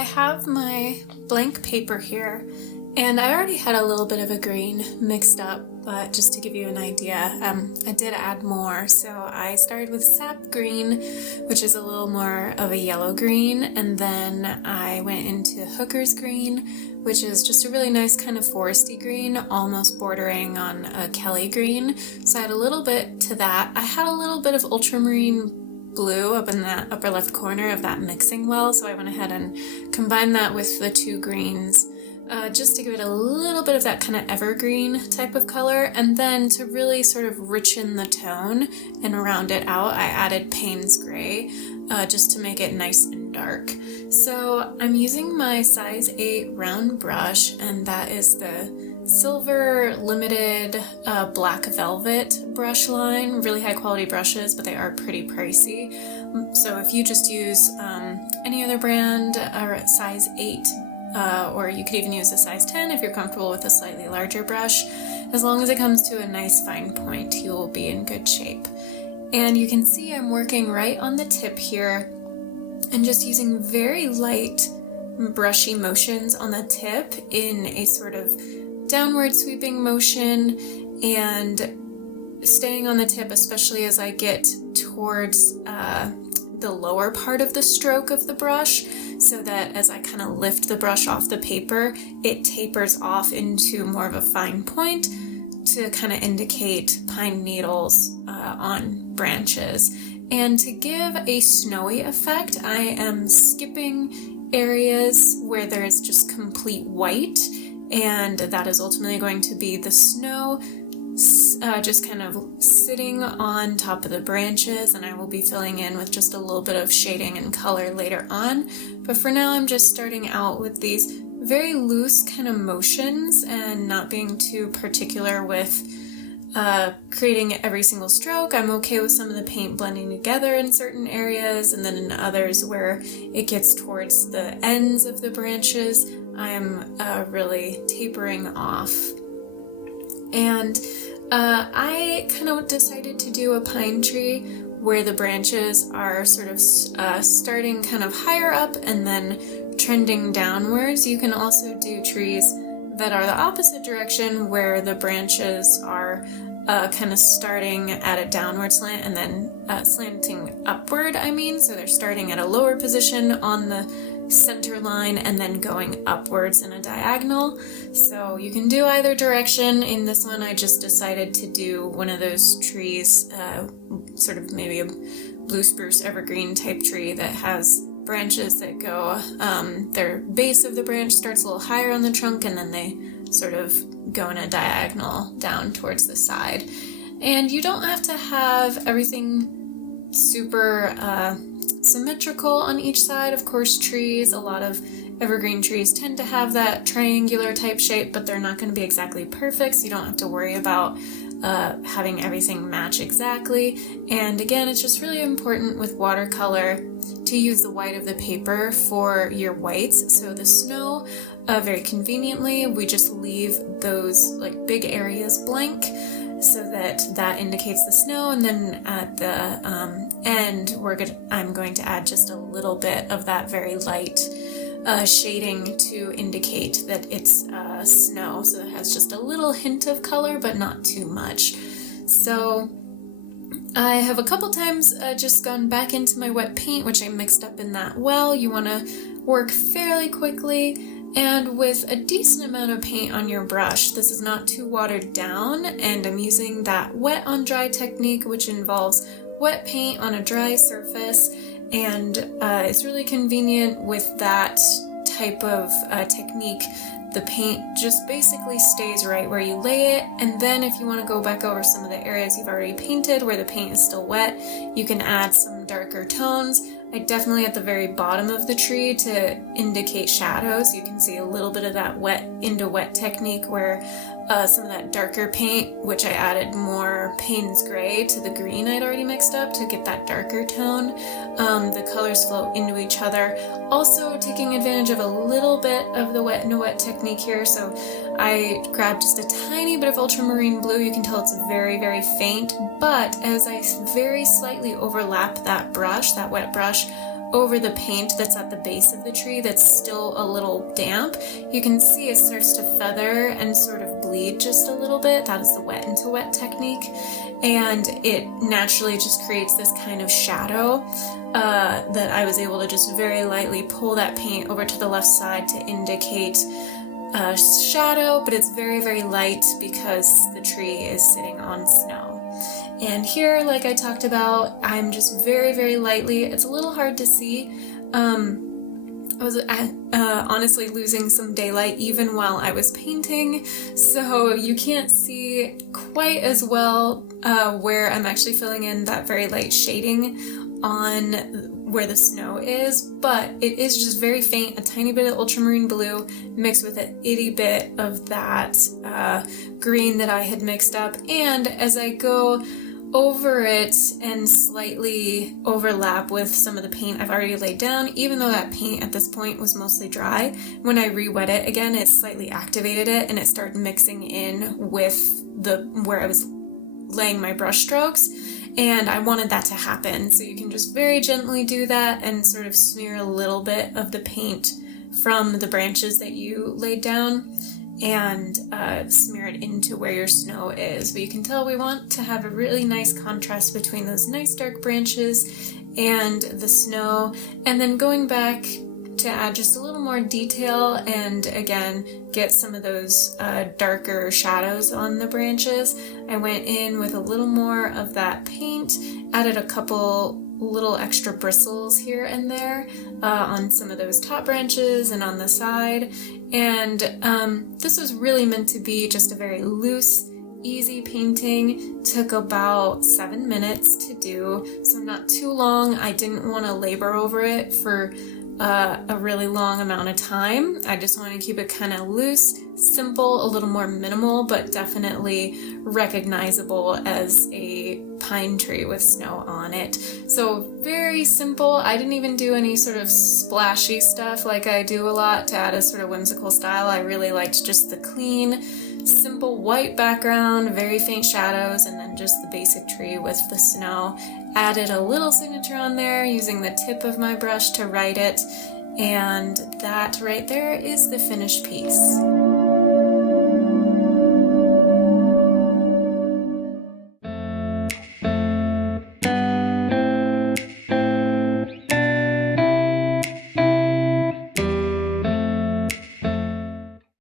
I have my blank paper here, and I already had a little bit of a green mixed up, but just to give you an idea, I did add more. So I started with sap green, which is a little more of a yellow green, and then I went into hooker's green, which is just a really nice kind of foresty green, almost bordering on a Kelly green. So I had a little bit to that. I had a little bit of ultramarine blue up in that upper left corner of that mixing well, so I went ahead and combined that with the two greens just to give it a little bit of that kind of evergreen type of color. And then to really sort of richen the tone and round it out, I added Payne's Gray just to make it nice and dark. So I'm using my size 8 round brush, and that is the Silver Limited Black Velvet brush line. Really high quality brushes, but they are pretty pricey. So if you just use any other brand or size 8, or you could even use a size 10 if you're comfortable with a slightly larger brush, as long as it comes to a nice fine point, you will be in good shape. And you can see I'm working right on the tip here and just using very light brushy motions on the tip in a sort of downward sweeping motion, and staying on the tip, especially as I get towards the lower part of the stroke of the brush, so that as I kind of lift the brush off the paper, it tapers off into more of a fine point to kind of indicate pine needles on branches. And to give a snowy effect, I am skipping areas where there's just complete white, and that is ultimately going to be the snow just kind of sitting on top of the branches, and I will be filling in with just a little bit of shading and color later on. But for now, I'm just starting out with these very loose kind of motions and not being too particular with creating every single stroke. I'm okay with some of the paint blending together in certain areas, and then in others where it gets towards the ends of the branches, I am really tapering off. And I kind of decided to do a pine tree where the branches are sort of starting kind of higher up and then trending downwards. You can also do trees that are the opposite direction, where the branches are kind of starting at a downward slant and then slanting upward, so they're starting at a lower position on the center line and then going upwards in a diagonal. So you can do either direction. In this one, I just decided to do one of those trees, sort of maybe a blue spruce evergreen type tree that has branches that go, their base of the branch starts a little higher on the trunk, and then they sort of go in a diagonal down towards the side. And you don't have to have everything super symmetrical on each side. Of course, trees, a lot of evergreen trees tend to have that triangular type shape, but they're not going to be exactly perfect, so you don't have to worry about having everything match exactly. And again, it's just really important with watercolor to use the white of the paper for your whites. So the snow, very conveniently, we just leave those like big areas blank, so that indicates the snow, and then at the end I'm going to add just a little bit of that very light shading to indicate that it's snow, so it has just a little hint of color but not too much. So I have a couple times just gone back into my wet paint, which I mixed up in that well. You want to work fairly quickly and with a decent amount of paint on your brush. This is not too watered down, and I'm using that wet on dry technique, which involves wet paint on a dry surface, and it's really convenient with that type of technique. The paint just basically stays right where you lay it, and then if you want to go back over some of the areas you've already painted where the paint is still wet, you can add some darker tones. I definitely at the very bottom of the tree to indicate shadows. You can see a little bit of that wet into wet technique where some of that darker paint, which I added more Payne's Gray to the green I'd already mixed up to get that darker tone. The colors flow into each other. Also taking advantage of a little bit of the wet into wet technique here. So I grabbed just a tiny bit of ultramarine blue. You can tell it's very, very faint, but as I very slightly overlap that brush, that wet brush, over the paint that's at the base of the tree that's still a little damp, you can see it starts to feather and sort of bleed just a little bit. That is the wet into wet technique. And it naturally just creates this kind of shadow that I was able to just very lightly pull that paint over to the left side to indicate shadow, but it's very, very light because the tree is sitting on snow. And here, like I talked about, I'm just very, very lightly, it's a little hard to see. I was honestly losing some daylight even while I was painting, so you can't see quite as well where I'm actually filling in that very light shading on where the snow is, but it is just very faint, a tiny bit of ultramarine blue mixed with an itty bit of that green that I had mixed up. And as I go over it and slightly overlap with some of the paint I've already laid down, even though that paint at this point was mostly dry, when I re-wet it again, it slightly activated it and it started mixing in with where I was laying my brush strokes. And I wanted that to happen, so you can just very gently do that and sort of smear a little bit of the paint from the branches that you laid down and smear it into where your snow is. But you can tell we want to have a really nice contrast between those nice dark branches and the snow, and then going back to add just a little more detail and again get some of those darker shadows on the branches. I went in with a little more of that paint, added a couple little extra bristles here and there on some of those top branches and on the side. And this was really meant to be just a very loose, easy painting. Took about 7 minutes to do, so not too long. I didn't want to labor over it for a really long amount of time. I just want to keep it kind of loose, simple, a little more minimal, but definitely recognizable as a pine tree with snow on it. So very simple. I didn't even do any sort of splashy stuff like I do a lot to add a sort of whimsical style. I really liked just the clean, simple white background, very faint shadows, and then just the basic tree with the snow. Added a little signature on there using the tip of my brush to write it, and that right there is the finished piece.